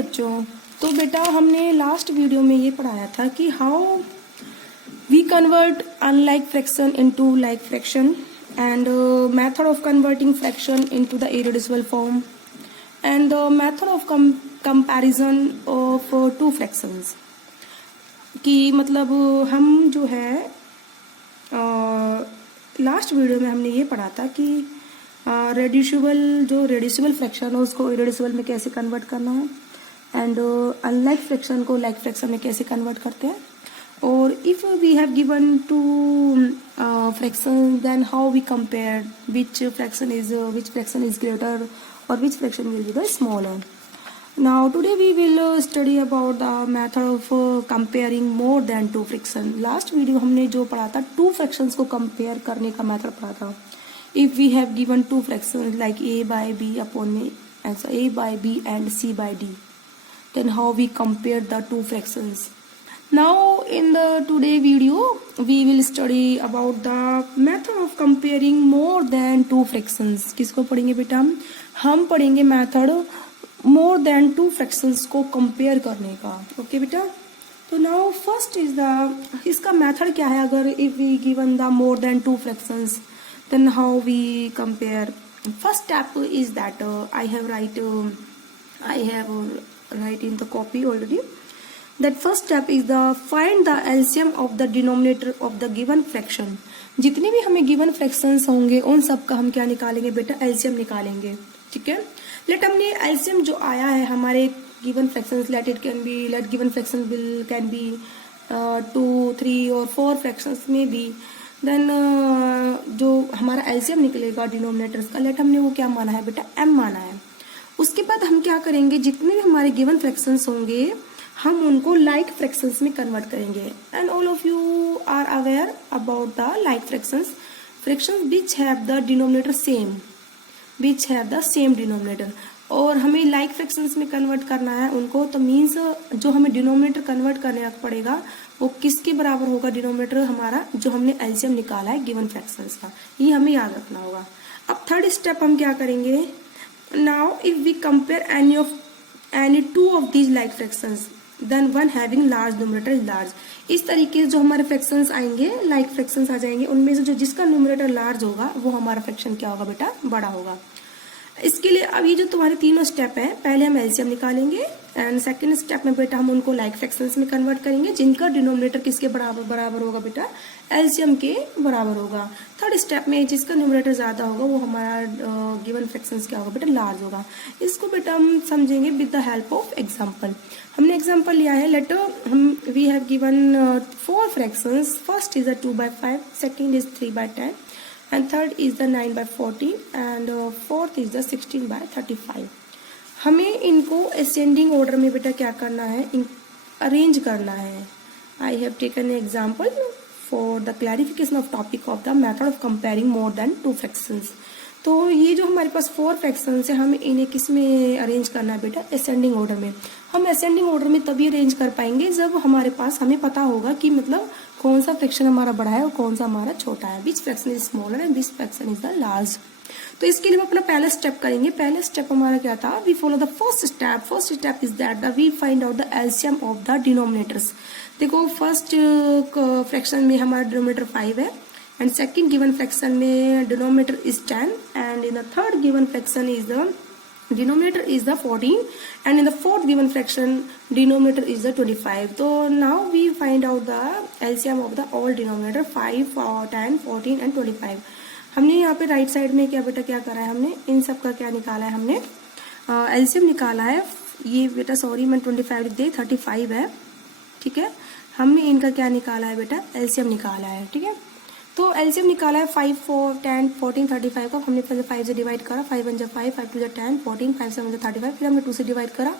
बच्चों, तो बेटा हमने लास्ट वीडियो में ये पढ़ाया था कि how we convert unlike fraction into like fraction and method of converting fraction into the irreducible form and the method of comparison of two fractions. कि मतलब हम जो है लास्ट वीडियो में हमने ये पढ़ा था कि रेड्यूसिबल फ्रैक्शन है उसको इरेड्यूसिबल में कैसे कन्वर्ट करना है एंड अनलाइक फ्रैक्शन को लाइक फ्रैक्शन में कैसे कन्वर्ट करते हैं। और if we have given two fraction then how we compare which fraction is greater or which fraction will be the smaller. Now today we will study about the method of comparing more than two fraction. Last video हमने जो पढ़ा था two fractions को compare करने का method पढ़ा था। If we have given two fractions like a by b upon a by b and c by d, then how we compare the two fractions. Now in the today video we will study about the method of comparing more than two fractions. किसको पढ़ेंगे बेटा? हम पढ़ेंगे method more than two fractions को compare करने का। Okay बेटा, तो now first is the इसका method क्या है? अगर if we given the more than two fractions then how we compare. First step is that I have write in the copy already. That first step is the find the LCM of the denominator of the given fraction. जितने भी हमें given fractions होंगे उन सब का हम क्या निकालेंगे बेटा? LCM निकालेंगे। ठीक है, लेट हमने LCM जो आया है हमारे given fractions, let given fraction can be 2, 3 और 4 fractions में भी, देन जो हमारा LCM निकलेगा डिनोमिनेटर्स का, लेट हमने वो क्या माना है बेटा? m माना है। उसके बाद हम क्या करेंगे, जितने भी हमारे गिवन फ्रैक्शंस होंगे हम उनको लाइक फ्रैक्शंस में कन्वर्ट करेंगे। And all of you are aware about the like fractions which have the denominator same denominator. और हमें लाइक फ्रैक्शंस में कन्वर्ट करना है उनको, तो मीन्स जो हमें डिनोमिनेटर कन्वर्ट करने पड़ेगा वो किसके बराबर होगा? डिनोमिनेटर हमारा जो हमने एलसीएम निकाला है गिवन फ्रैक्शंस का, ये हमें याद रखना होगा। अब थर्ड स्टेप हम क्या करेंगे? Now if we compare any two of these like fractions then one having large numerator is large. इस तरीके से जो हमारे फ्रैक्शंस आएंगे, लाइक फ्रैक्शंस आ जाएंगे, उनमें से जो जिसका न्यूमरेटर लार्ज होगा वो हमारा फ्रैक्शन क्या होगा बेटा? बड़ा होगा। इसके लिए अब ये जो तुम्हारे तीनों स्टेप है, पहले हम एलसीएम निकालेंगे एंड सेकंड स्टेप में बेटा हम उनको लाइक फ्रैक्शंस में कन्वर्ट करेंगे जिनका डिनोमिनेटर किसके बराबर होगा बेटा? एलसीएम के बराबर होगा। थर्ड स्टेप में जिसका न्यूमरेटर ज्यादा होगा वो हमारा गिवन फ्रैक्शंस क्या होगा बेटा? लार्ज होगा। इसको बेटा हम समझेंगे with the help of example. हमने एग्जाम्पल लिया है, let we have given 4 fractions. First is 2/5, second is 3/10 and third is the 9/40 and fourth is the 16/35। हमें इनको असेंडिंग ऑर्डर में बेटा क्या करना है? अरेंज करना है। I have taken example for the clarification of topic of the method of comparing more than 2 fractions. तो ये जो हमारे पास 4 फ्रैक्शंस है हमें इन्हें किस में अरेंज करना है बेटा? असेंडिंग ऑर्डर में। हम असेंडिंग ऑर्डर में तभी अरेंज कर पाएंगे जब हमारे पास हमें पता होगा कि मतलब कौन सा फ्रैक्शन हमारा बड़ा है और कौन सा हमारा छोटा है, विच fraction is smaller and which fraction is the large. तो इसके लिए हम अपना पहला स्टेप करेंगे। पहला स्टेप हमारा क्या था? We follow the first step is that we find out the LCM of the denominators. देखो फर्स्ट फ्रैक्शन में हमारा डिनोमिनेटर 5 है एंड सेकेंड गिवन फ्रैक्शन में denominator is 10 and in the third given fraction is the denominator is the 14 and in the fourth given fraction denominator is the 25. So now we find out the LCM of the all denominator 5, 10, 14 and 25. हमने यहाँ पे right side में क्या बेटा क्या करा है? हमने इन सब का क्या निकाला है? हमने LCM निकाला है। ये बेटा सॉरी मैं 25 लिख दी, 35 है। ठीक है, हमने इनका क्या निकाला है बेटा? LCM निकाला है। ठीक है, तो एलसीएम निकाला है 5, 4, 10, 14, 35 का। हमने पहले 5 से डिवाइड करा, 5 1 5, 5 2 10, 14, 5 7 35। फिर हमने 2 से डिवाइड करा,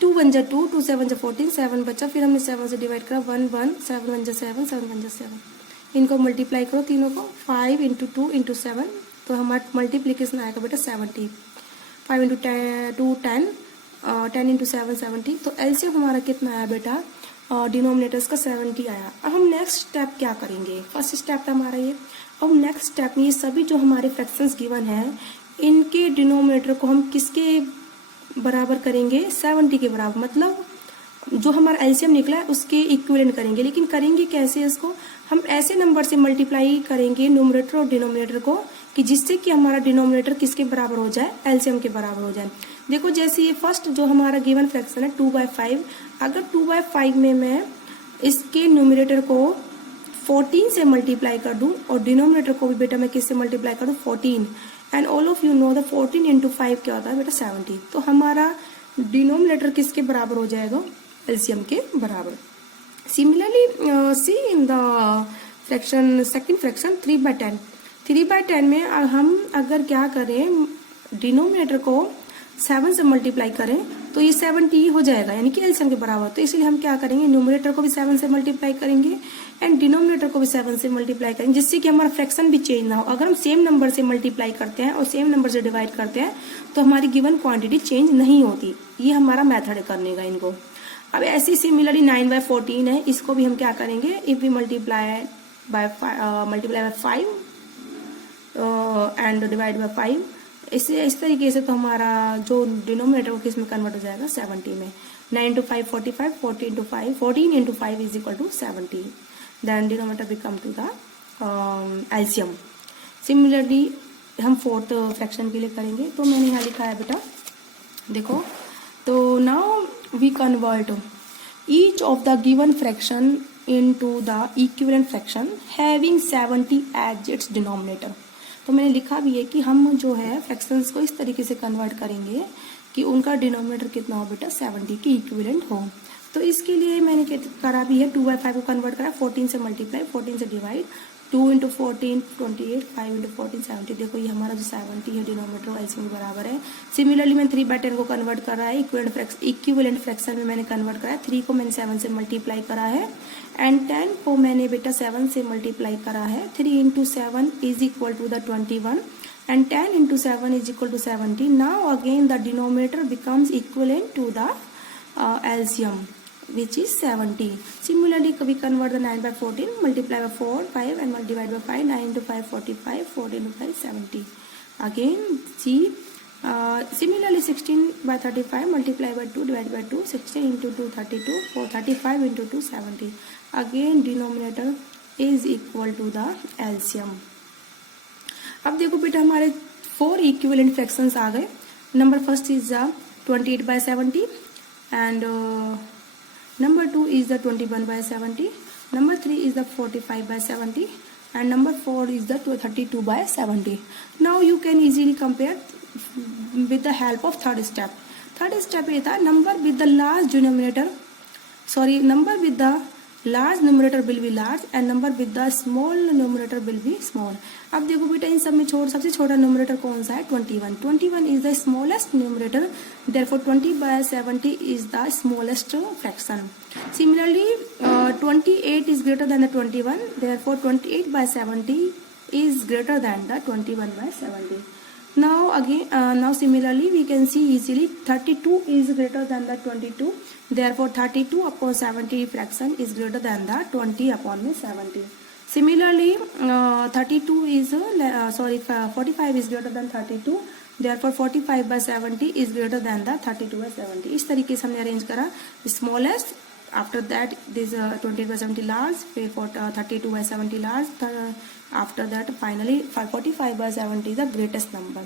2 1 2, 2 7 14, 7 बचा। फिर हमने 7 से डिवाइड करा, 1 1, 7 1 7, 7 1 7। इनको मल्टीप्लाई करो तीनों को, 5 × 2 × 7, तो हमारा मल्टीप्लीकेशन आएगा बेटा 70। 5 × 2 10, 10 × 7 70। तो एलसीएम हमारा कितना आया बेटा? डिनोमिनेटर्स का 70 आया। अब हम नेक्स्ट स्टेप क्या करेंगे? फर्स्ट स्टेप था हमारा ये। अब नेक्स्ट स्टेप में ये सभी जो हमारे फ्रैक्शंस गिवन है इनके डिनोमिनेटर को हम किसके बराबर करेंगे 70 के बराबर, मतलब जो हमारा एलसीएम निकला है उसके इक्विवेलेंट करेंगे। लेकिन करेंगे कैसे इसको, हम ऐसे नंबर से मल्टीप्लाई करेंगे न्यूमरेटर और डिनोमिनेटर को कि जिससे कि हमारा डिनोमिनेटर किसके बराबर हो जाए, एलसीएम के बराबर हो जाए। देखो जैसे ये फर्स्ट जो हमारा गिवन फ्रैक्शन है 2/5, अगर 2/5 में मैं इसके न्यूमरेटर को 14 से मल्टीप्लाई कर दूं और डिनोमिनेटर को भी बेटा मैं किससे मल्टीप्लाई कर दूं, 14, and all of you know the 14 into 5 क्या होता है बेटा 70। तो हमारा डिनोमिनेटर किसके बराबर हो जाएगा, एलसीएम के बराबर। Similarly see in the fraction, second fraction 3/10, 3/10 में हम अगर क्या करें, डिनोमिनेटर को 7 से मल्टीप्लाई करें तो ये 70 हो जाएगा, यानी कि एलसीएम के बराबर। तो इसलिए हम क्या करेंगे, न्यूमरेटर को भी 7 से मल्टीप्लाई करेंगे एंड डिनोमिनेटर को भी 7 से मल्टीप्लाई करेंगे, जिससे कि हमारा फ्रैक्शन भी चेंज ना हो। अगर हम सेम नंबर से मल्टीप्लाई करते हैं और सेम नंबर से डिवाइड करते हैं तो हमारी गिवन क्वांटिटी चेंज नहीं होती। ये हमारा मेथड है करने का इनको। अब ऐसी सिमिलरली 9/14 है, इसको भी हम क्या करेंगे, if we multiply by 5 and divide by 5, इस तरीके से तो हमारा जो डिनोमिनेटर को किस में कन्वर्ट हो जाएगा, 70 में। 9 into 5 45, 40 into 5 14 into 5 is equal to 70, then denominator become to the LCM। Similarly हम फोर्थ फ्रैक्शन के लिए करेंगे, तो मैंने यहाँ लिखा है बेटा देखो, तो now we convert each of the given fraction into the equivalent fraction having 70 as its denominator. तो मैंने लिखा भी है कि हम जो है फ्रैक्शंस को इस तरीके से कन्वर्ट करेंगे कि उनका डिनोमिनेटर कितना हो बेटा, 70 की इक्विवेलेंट हो। तो इसके लिए मैंने क्या करा भी है, 2/5 को कन्वर्ट करा, 14 से मल्टीप्लाई, 14 से डिवाइड, 2 into 14 28, 5 into 14 70। देखो ये हमारा जो 70 है डिनोमिनेटर एलसीएम के बराबर है। सिमिलरली मैंने 3/10 को कन्वर्ट करा है, इक्विवेलेंट फ्रैक्शन में मैंने कन्वर्ट करा है। 3 को मैंने 7 से मल्टीप्लाई करा है एंड 10 को मैंने बेटा 7 से मल्टीप्लाई करा है। 3 into 7 is equal to the 21 and 10 into 7 is equal to 70। Now again the denominator becomes equivalent to the LCM, which is 70। Similarly, we convert the 9/14, multiply by 4, 5 and divide by 5, 9 into 5 45, 14 into 5 70। Again, see, similarly 16/35, multiply by 2, divide by 2, 16 into 2 32, 4 35 into 2 70। Again, denominator is equal to the LCM। अब देखो बेटा हमारे 4 equivalent fractions आ गए। Number first is 28/70 and number 2 is the 21/70, number 3 is the 45/70 and number 4 is the 32/70। Now you can easily compare with the help of third step। Third step ये था, number with the large denominator, sorry, number with the large numerator will be large and number with the small numerator will be small। अब देखो बेटा इन सब में सबसे छोटा numerator कौन सा है, 21। 21 is the smallest numerator, therefore 20/70 is the smallest fraction। Similarly 28 is greater than the 21, therefore 28/70 is greater than the 21/70। Now again now similarly we can see easily 32 is greater than the 22, therefore 32/70 fraction is greater than the 20/70। Similarly 32 is 45 is greater than 32, therefore 45/70 is greater than the 32/70। इस तरीके से हमने arrange करा, smallest, after that this 28/70 large, फिर 32/70 large, after that finally 45/70 is the greatest number।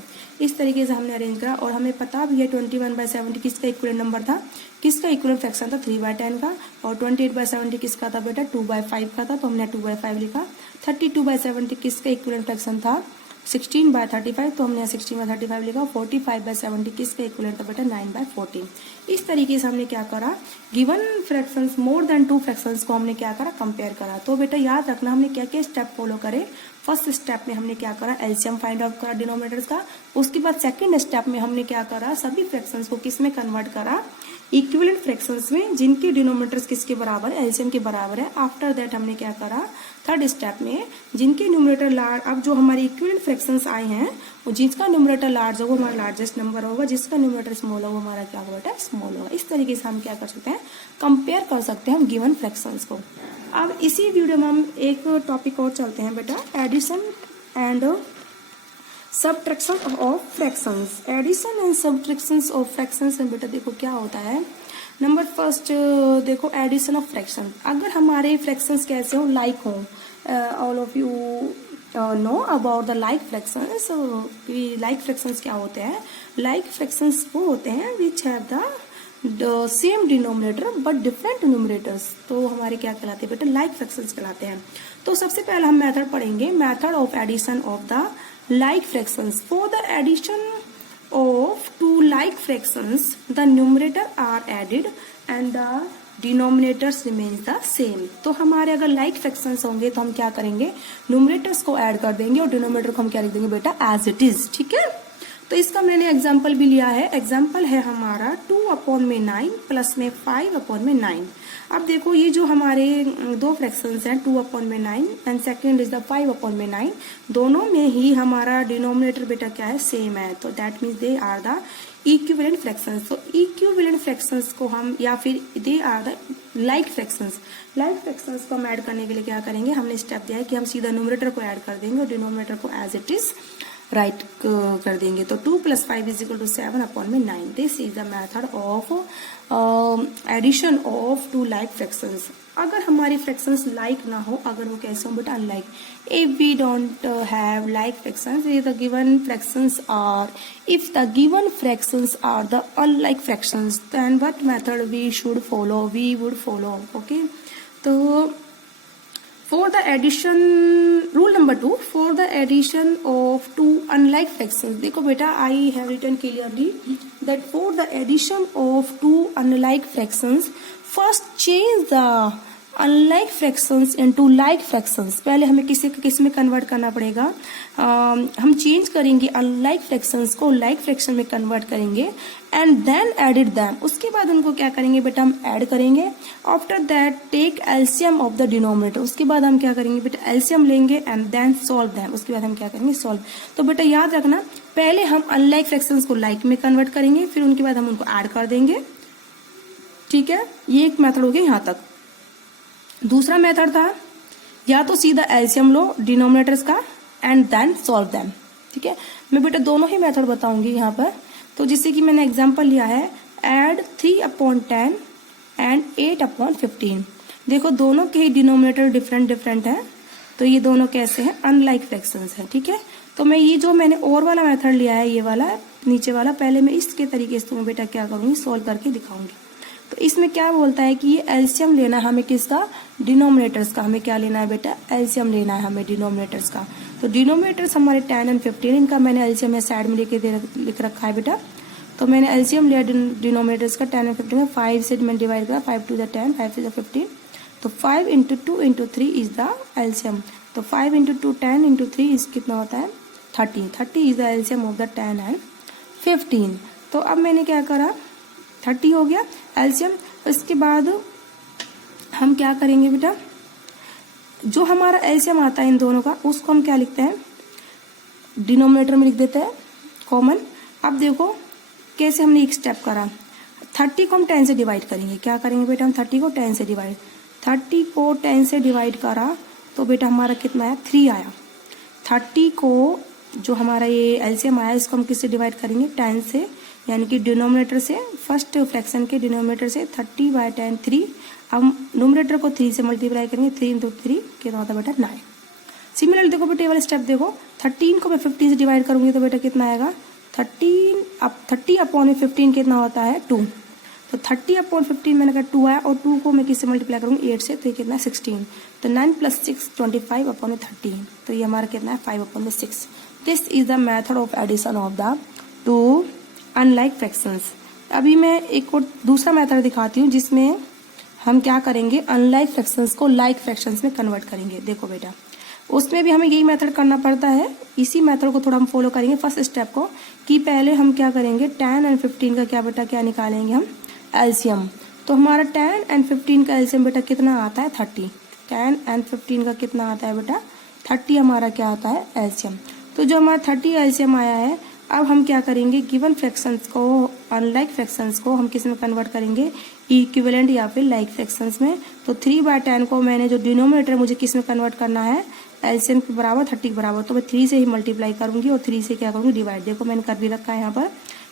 इस तरीके से हमने अरेंज करा और हमें पता भी है 21/70 किसका इक्विवेलेंट नंबर था, किसका इक्विवेलेंट फ्रैक्शन था, 3/10 का, और 28/70 किसका था बेटा, 2/5 का था, तो हमने 2/5 लिखा। 32/70 किसका इक्विवेलेंट फ्रैक्शन था, 16/35, तो हमने 16/35 लिखा। 45/70 किसका इक्विवेलेंट था बेटा, 9/14। इस तरीके से हमने क्या करा, given fractions more than 2 fractions को हमने क्या करा, कंपेयर करा। तो बेटा याद रखना हमने क्या क्या स्टेप फॉलो करे। फर्स्ट स्टेप में हमने क्या करा, एलसीएम फाइंड आउट करा डिनोमिनेटर्स का। उसके बाद सेकंड स्टेप में हमने क्या करा, सभी फ्रैक्शंस को किस में कन्वर्ट करा, इक्विवेलेंट फ्रैक्शंस में, जिनके डिनोमिनेटर्स किसके बराबर है, एलसीएम के बराबर है। आफ्टर दैट हमने क्या करा, थर्ड स्टेप में जिनके न्यूमरेटर लार्ज, अब जो हमारे इक्विवेलेंट फ्रैक्शंस आए हैं वो जिसका न्यूमरेटर लार्ज होगा हमारा लार्जेस्ट नंबर होगा, जिसका न्यूमरेटर स्मॉल होगा हमारा क्या होगा, स्मॉल होगा। इस तरीके से हम क्या कर सकते हैं, कंपेयर कर सकते हैं हम गिवन फ्रैक्शंस को। अब इसी वीडियो में हम एक टॉपिक और चलते हैं बेटा, addition and subtraction of fractions, addition and subtractions of fractions में बेटा देखो क्या होता है। नंबर फर्स्ट देखो एडिशन ऑफ फ्रैक्शन, अगर हमारे फ्रैक्शंस कैसे हो, लाइक हो, all of you know about the like fractions. Like fractions क्या होते हैं? लाइक फ्रैक्शंस वो होते हैं which have the same denominator but different numerators, तो हमारे क्या कहलाते हैं बेटा? लाइक फ्रैक्शंस कहलाते हैं। तो सबसे पहले हम मेथड पढ़ेंगे, method of addition of the like fractions. For the addition of two like fractions, the numerator are added and the denominators remains the same. तो हमारे अगर like fractions होंगे तो हम क्या करेंगे? numerators को add कर देंगे और denominator को हम क्या लिख देंगे बेटा? as it is, ठीक है। तो इसका मैंने एग्जाम्पल भी लिया है। एग्जाम्पल है हमारा 2/9 प्लस में 5/9। अब देखो ये जो हमारे दो फ्रैक्शंस हैं 2/9 एंड सेकंड इज द 5/9, दोनों में ही हमारा डिनोमिनेटर बेटा क्या है? सेम है। तो that means they are the equivalent fractions. तो इक्विवेलेंट फ्रैक्शंस को हम या फिर they are the like fractions. Like fractions को हम ऐड करने के लिए क्या करेंगे? हमने स्टेप दिया है कि हम सीधा न्यूमरेटर को ऐड कर देंगे और डिनोमिनेटर को एज इट इज राइट कर देंगे। तो 2 + 5 = 7/9। This is the method of addition of two like fractions. अगर हमारी फ्रैक्शंस लाइक ना हो, अगर वो कैसे हो बेटा? Unlike. If we don't have like fractions, the given fractions are, if the given fractions are the unlike fractions, then what method we should follow? We would follow, okay. तो for the addition, rule number 2, for the addition of two unlike fractions, देखो बेटा I have written clearly that for the addition of two unlike fractions, first change the unlike fractions into like fractions। पहले हमें किस में convert करना पड़ेगा? हम change करेंगे unlike fractions को like fraction में कन्वर्ट करेंगे and then added them। उसके बाद उनको क्या करेंगे बेटा? हम ऐड करेंगे। After that take LCM of the denominator, उसके बाद हम क्या करेंगे बेटा? एलसीएम लेंगे एंड देन सॉल्व दैम, उसके बाद हम क्या करेंगे? सॉल्व। तो बेटा याद रखना, पहले हम अनलाइक फ्रैक्शंस को लाइक में कन्वर्ट करेंगे, फिर उनके बाद हम उनको ऐड कर देंगे, ठीक है। ये एक मेथड हो गया यहाँ तक। दूसरा मेथड था या तो सीधा एलसीएम लो डिनोमिनेटर्स का एंड देन सॉल्व दैम, ठीक है। मैं बेटा दोनों ही मेथड बताऊंगी यहाँ पर। तो जिससे कि मैंने एग्जांपल लिया है एड 3/10 एंड 8/15। देखो दोनों के ही डिनोमिनेटर डिफरेंट है, तो ये दोनों कैसे हैं? अनलाइक फ्रैक्शंस हैं, ठीक है। तो मैं ये जो मैंने और वाला मेथड लिया है, ये वाला नीचे वाला, पहले मैं इसके तरीके से तुम्हें बेटा क्या करूंगी? सॉल्व करके दिखाऊंगी। तो इसमें क्या बोलता है कि ये एलसीएम लेना है हमें किसका? डिनोमिनेटर्स का। हमें क्या लेना है बेटा? एलसीएम लेना है हमें डिनोमिनेटर्स का। तो डिनोमिनेटर्स हमारे 10 और 15, इनका मैंने एलसीएम में साइड में लिख रखा है बेटा। तो मैंने एलसीएम लिया डिनोमिनेटर्स का 10 और 15 का। 5 से मैंने डिवाइड करा, 5 to the 10, 5 to the 15। तो 5 × 2 × 3 इज द एलसीएम। तो 5 × 2 10 × 3 इज कितना होता है? 30। 30 is the LCM of the 10 and 15। तो अब मैंने क्या करा? 30 हो गया एलसीएम। इसके बाद हम क्या करेंगे बेटा? जो हमारा एलसीएम आता है इन दोनों का, उसको हम क्या लिखते हैं? डिनोमिनेटर में लिख देते हैं कॉमन। अब देखो कैसे हमने एक स्टेप करा। 30 को हम 10 से डिवाइड करेंगे। क्या करेंगे बेटा? हम 30 को 10 से डिवाइड, 30 को 10 से डिवाइड करा तो बेटा हमारा कितना आया? 3 आया। 30 को जो हमारा ये एलसीएम आया, इसको हम किससे डिवाइड करेंगे? 10 से, यानी कि डिनोमिनेटर से, फर्स्ट फ्रैक्शन के डिनोमिनेटर से 30/10 3। हम नोमिनेटर को 3 से मल्टीप्लाई करेंगे, 3 × 3 कितना होता है बेटा? 9। सिमिलरली देखो बेटा ये वाला स्टेप देखो, 13 को मैं 15 से डिवाइड करूंगी तो बेटा कितना आएगा? 30/15 कितना होता है? 2। तो 30/15 मैंने कहा 2 आया, और 2 को मैं किससे मल्टीप्लाई करूंगी? 8 से, तो ये कितना है? 16। तो 9 + 6 25/13। तो ये हमारा कितना है? 5/6। This is the method of addition of the two unlike fractions. अभी मैं एक और दूसरा मेथड दिखाती हूँ जिसमें हम क्या करेंगे? अनलाइक फ्रैक्शंस को लाइक फ्रैक्शंस में कन्वर्ट करेंगे। देखो बेटा उसमें भी हमें यही मेथड करना पड़ता है। इसी मेथड को थोड़ा हम फॉलो करेंगे फर्स्ट स्टेप को, कि पहले हम क्या करेंगे? 10 और 15 का क्या बेटा क्या निकालेंगे हम? एलसीएम। तो हमारा 10 और 15 का एलसीएम बेटा कितना आता है? 30। 10 और 15 का कितना आता है बेटा? 30 हमारा क्या आता है? एलसीएम। तो जो हमारा 30 एलसीएम आया है, अब हम क्या करेंगे? गिवन फ्रैक्शंस को, अनलाइक फ्रैक्शंस को हम किस में कन्वर्ट करेंगे? इक्विवेलेंट या फिर लाइक फ्रैक्शंस में। तो 3/10 को मैंने जो डिनोमिनेटर मुझे किस में कन्वर्ट करना है? एलसीएम के बराबर 30 के बराबर, तो मैं 3 से ही मल्टीप्लाई करूंगी और 3 से क्या करूंगी डिवाइड। देखो मैंने कर भी रखा है यहाँ पर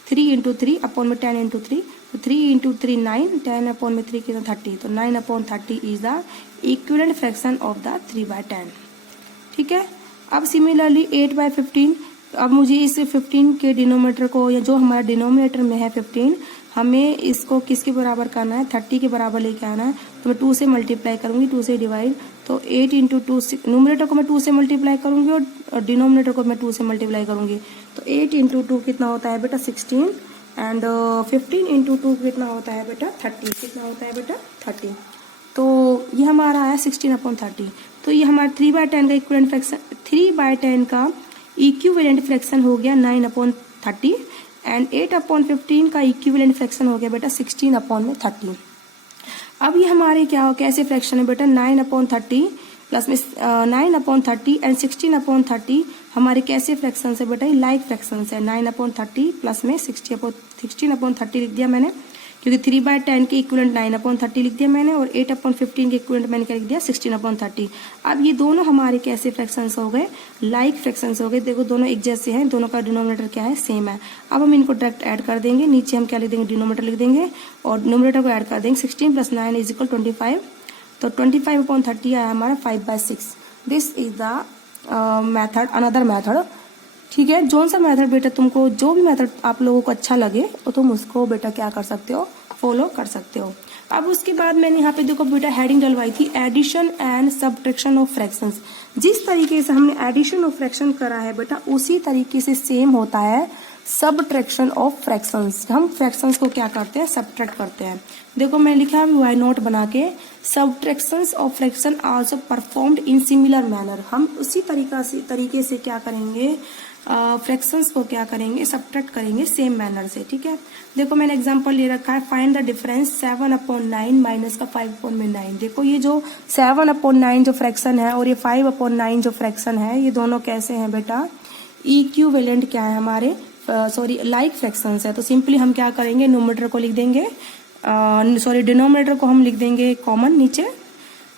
3 इंटू 3 अपॉन में 10 इंटू 3, तो 3 इंटू 3 9, 10 अपॉन में 3 कितना 30, तो 9 upon 30 is the equivalent fraction of the 3/10। ठीक है। अब सिमिलरली 8/15, अब मुझे इस 15 के डिनोमिनेटर को, या जो हमारा डिनोमिनेटर में है 15, हमें इसको किसके बराबर करना है, 30 के बराबर लेके आना है। तो मैं 2 से मल्टीप्लाई करूंगी, 2 से डिवाइड, तो 8 इंटू 2, न्यूमिनेटर को मैं 2 से मल्टीप्लाई करूंगी और डिनोमिनेटर को मैं 2 से मल्टीप्लाई करूंगी। तो 8 इंटू 2 कितना होता है बेटा 16, एंड 15 इंटू 2 कितना होता है बेटा 30, कितना होता है बेटा 30। तो ये हमारा है 16/30। तो ये हमारा 3/10 का इक्विवेलेंट फ्रैक्शन, 3/10 का इक्विवेलेंट फ्रैक्शन हो गया 9/30, एंड 8/15 का इक्विवेलेंट फ्रैक्शन हो गया बेटा 16/30। अब ये हमारे क्या कैसे फ्रैक्शन है बेटा, 9/30 प्लस में 9/30 एंड 16/30 हमारे कैसे फ्रैक्शन है बेटा, लाइक फ्रैक्शन है। 9/30 प्लस में 16/30 लिख दिया मैंने, क्योंकि 3/10 के इक्विवेलेंट 9/30 लिख दिया मैंने, और 8/15 के इक्विवेलेंट मैंने क्या लिख दिया 16/30। अब ये दोनों हमारे कैसे फ्रैक्शंस हो गए, लाइक फ्रैक्शंस हो गए। देखो दोनों एक जैसे हैं, दोनों का डिनोमिनेटर क्या है, सेम है। अब हम इनको डायरेक्ट ऐड कर देंगे, नीचे हम क्या लिख देंगे, डिनोमिनेटर लिख देंगे और न्यूमिनेटर को ऐड कर देंगे। 16 + 9 = 25, तो 25/30 आया हमारा 5/6। This is the method, another method. ठीक है, जोन सा मेथड बेटा तुमको, जो भी मेथड आप लोगों को अच्छा लगे तो तुम उसको बेटा क्या कर सकते हो, फॉलो कर सकते हो। अब उसके बाद मैंने यहाँ पे देखो बेटा हेडिंग डलवाई थी, addition and subtraction of fractions. जिस तरीके से हमने एडिशन ऑफ फ्रैक्शन करा है बेटा, उसी तरीके से सेम होता है सब्ट्रैक्शन ऑफ फ्रैक्शंस। हम फ्रैक्शंस को क्या करते हैं, सब्ट्रैक्ट करते हैं। देखो मैंने लिखा है वाई नोट बना के, subtractions of fraction also performed in similar manner. हम उसी तरीके से क्या करेंगे, फ्रैक्शंस को क्या करेंगे, सब्ट्रैक्ट करेंगे सेम मैनर से। ठीक है, देखो मैंने एग्जांपल ले रखा है, फाइंड द डिफरेंस 7/9 माइनस का 5/9। देखो ये जो 7/9 जो फ्रैक्शन है और ये 5/9 जो फ्रैक्शन है, ये दोनों कैसे हैं बेटा, इक्विवेलेंट क्या है हमारे, लाइक फ्रैक्शंस है। तो सिंपली हम क्या करेंगे, न्यूमरेटर को लिख देंगे, डिनोमिनेटर को हम लिख देंगे कॉमन नीचे,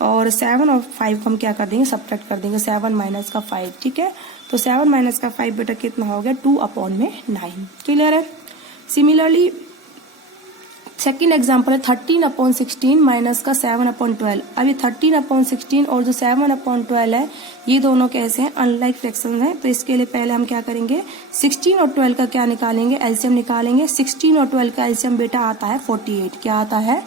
और 7 और 5 को हम क्या कर देंगे, सब्ट्रैक्ट कर देंगे, 7 माइनस का 5। ठीक है, तो 7 माइनस का 5 बेटा कितना हो गया, 2/9। क्लियर है। सिमिलरली सेकेंड एग्जाम्पल है 13/16 माइनस का 7/12। अब ये 13/16 और जो 7/12 है, ये दोनों कैसे हैं, अनलाइक फ्रैक्शन है। तो इसके लिए पहले हम क्या करेंगे, 16 और 12 का क्या निकालेंगे, एलसीएम निकालेंगे। 16 और 12 का एलसीएम बेटा आता है 48। क्या आता है,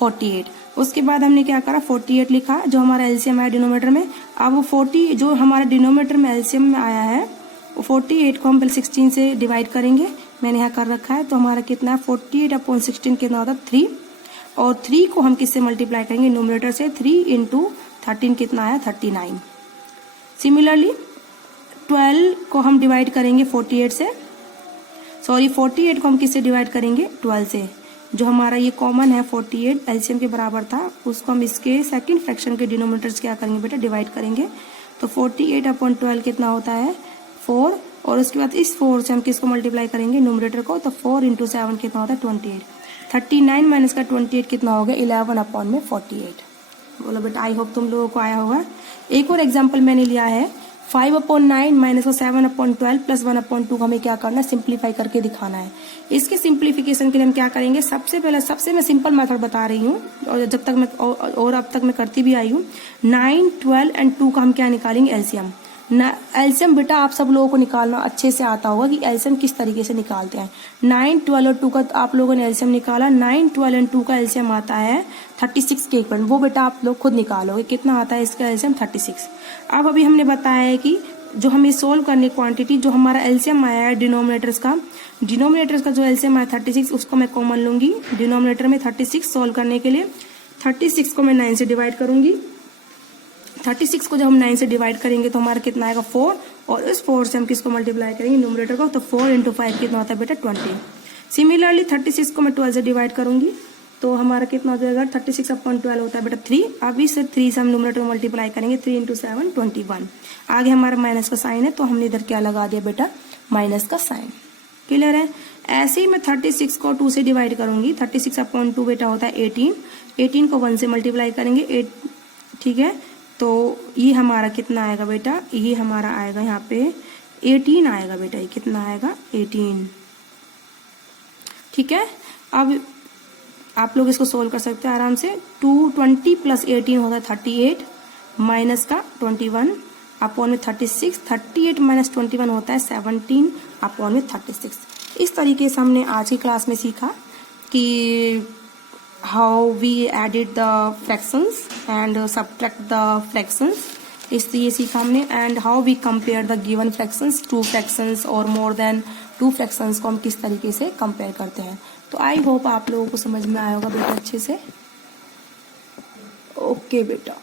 48। उसके बाद हमने क्या करा, 48 लिखा जो हमारा एलसीएम है डिनोमिनेटर में। अब वो 40 जो हमारा डिनोमिनेटर में एलसीएम में आया है, वो 48 को हम पहले 16 से डिवाइड करेंगे, मैंने यहाँ कर रखा है। तो हमारा कितना है, 48/16 कितना होता है 3, और 3 को हम किससे मल्टीप्लाई करेंगे, न्यूमिनेटर से। 3 × 13 कितना है, 39। सिमिलरली 12 को हम डिवाइड करेंगे 48 से, 48 को हम किससे डिवाइड करेंगे, 12 से। जो हमारा ये कॉमन है 48 एलसीएम के बराबर था, उसको हम इसके सेकंड फ्रैक्शन के डिनोमिनेटर्स क्या करेंगे बेटा, डिवाइड करेंगे। तो 48/12 कितना होता है, 4, और उसके बाद इस 4 से हम किसको मल्टीप्लाई करेंगे, न्यूमरेटर को। तो 4 × 7 कितना होता है, 28। 39 माइनस का 28 कितना हो गया, 11/48। बोलो बेटा, आई होप तुम लोगों को आया होगा। एक और एग्जाम्पल मैंने लिया है, 5/9 माइनस का 7/12 प्लस 1/2 हमें क्या करना है, सिंप्लीफाई करके दिखाना है। इसके सिंप्लीफिकेशन के लिए हम क्या करेंगे, सबसे पहले सबसे मैं सिंपल मेथड बता रही हूँ, और जब तक मैं और अब तक मैं करती भी आई हूँ। 9, 12 एंड 2 का हम क्या निकालेंगे, एलसीएम। एलसीएम बेटा आप सब लोगों को निकालना अच्छे से आता होगा कि एलसीएम किस तरीके से निकालते हैं। 9, 12 और 2 का आप लोगों ने एलसीएम निकाला। 9, 12 एंड 2 का एलसीएम आता है 36 के इक्वल। वो बेटा आप लोग खुद निकालोगे, कितना आता है इसका एलसीएम, 36। अब अभी हमने बताया है कि जो हमें सोल्व करने क्वांटिटी, जो हमारा एलसीएम आया है डिनोमिनेटर्स का जो एलसीएम आया 36, उसको मैं कॉमन लूंगी डिनोमिनेटर में 36 सोल्व करने के लिए। 36 को मैं 9 से डिवाइड करूंगी। 36 को जब हम 9 से डिवाइड करेंगे तो हमारा कितना आएगा, 4, और इस 4 से हम किसको मल्टीप्लाई करेंगे, न्यूमरेटर को। तो 4 × 5 कितना होता है बेटा, 20। सिमिलरली 36 को मैं 12 से डिवाइड करूंगी, तो हमारा कितना हो जाएगा, 36/12 होता है बेटा 3। अब इस 3 से हम न्यूमरेटर को मल्टीप्लाई करेंगे, 3 × 7 21। आगे हमारा माइनस का साइन है, तो हमने इधर क्या लगा दिया बेटा, माइनस का साइन। क्लियर है। ऐसे ही मैं 36 को 2 से डिवाइड करूंगी। 36/2 बेटा होता है 18। 18 को 1 से मल्टीप्लाई करेंगे, 8, ठीक है, तो ये हमारा कितना आएगा बेटा, ये हमारा आएगा यहाँ पे 18 आएगा बेटा। ये कितना आएगा 18। ठीक है, अब आप लोग इसको सोल्व कर सकते हैं आराम से। 220 प्लस 18 होता है 38 माइनस का 21 अपॉन में 36। 38 माइनस 21 होता है 17 अपॉन में 36। इस तरीके से हमने आज की क्लास में सीखा कि how we added the fractions and subtract the fractions. ये सीखा हमने। And how we compare the given fractions, 2 fractions और मोर देन 2 फ्रैक्शंस को हम किस तरीके से कंपेयर करते हैं। तो आई होप आप लोगों को समझ में आया होगा बेटा अच्छे से। ओके बेटा।